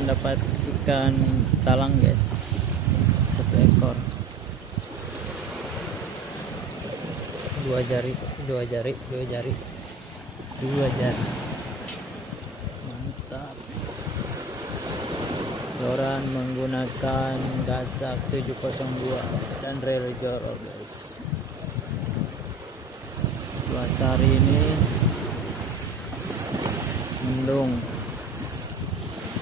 Loran dapat ikan talang guys, 1 ekor, 2 jari, mantap. Loran menggunakan gasak 702 dan reel joro guys. Cuaca hari ini mendung.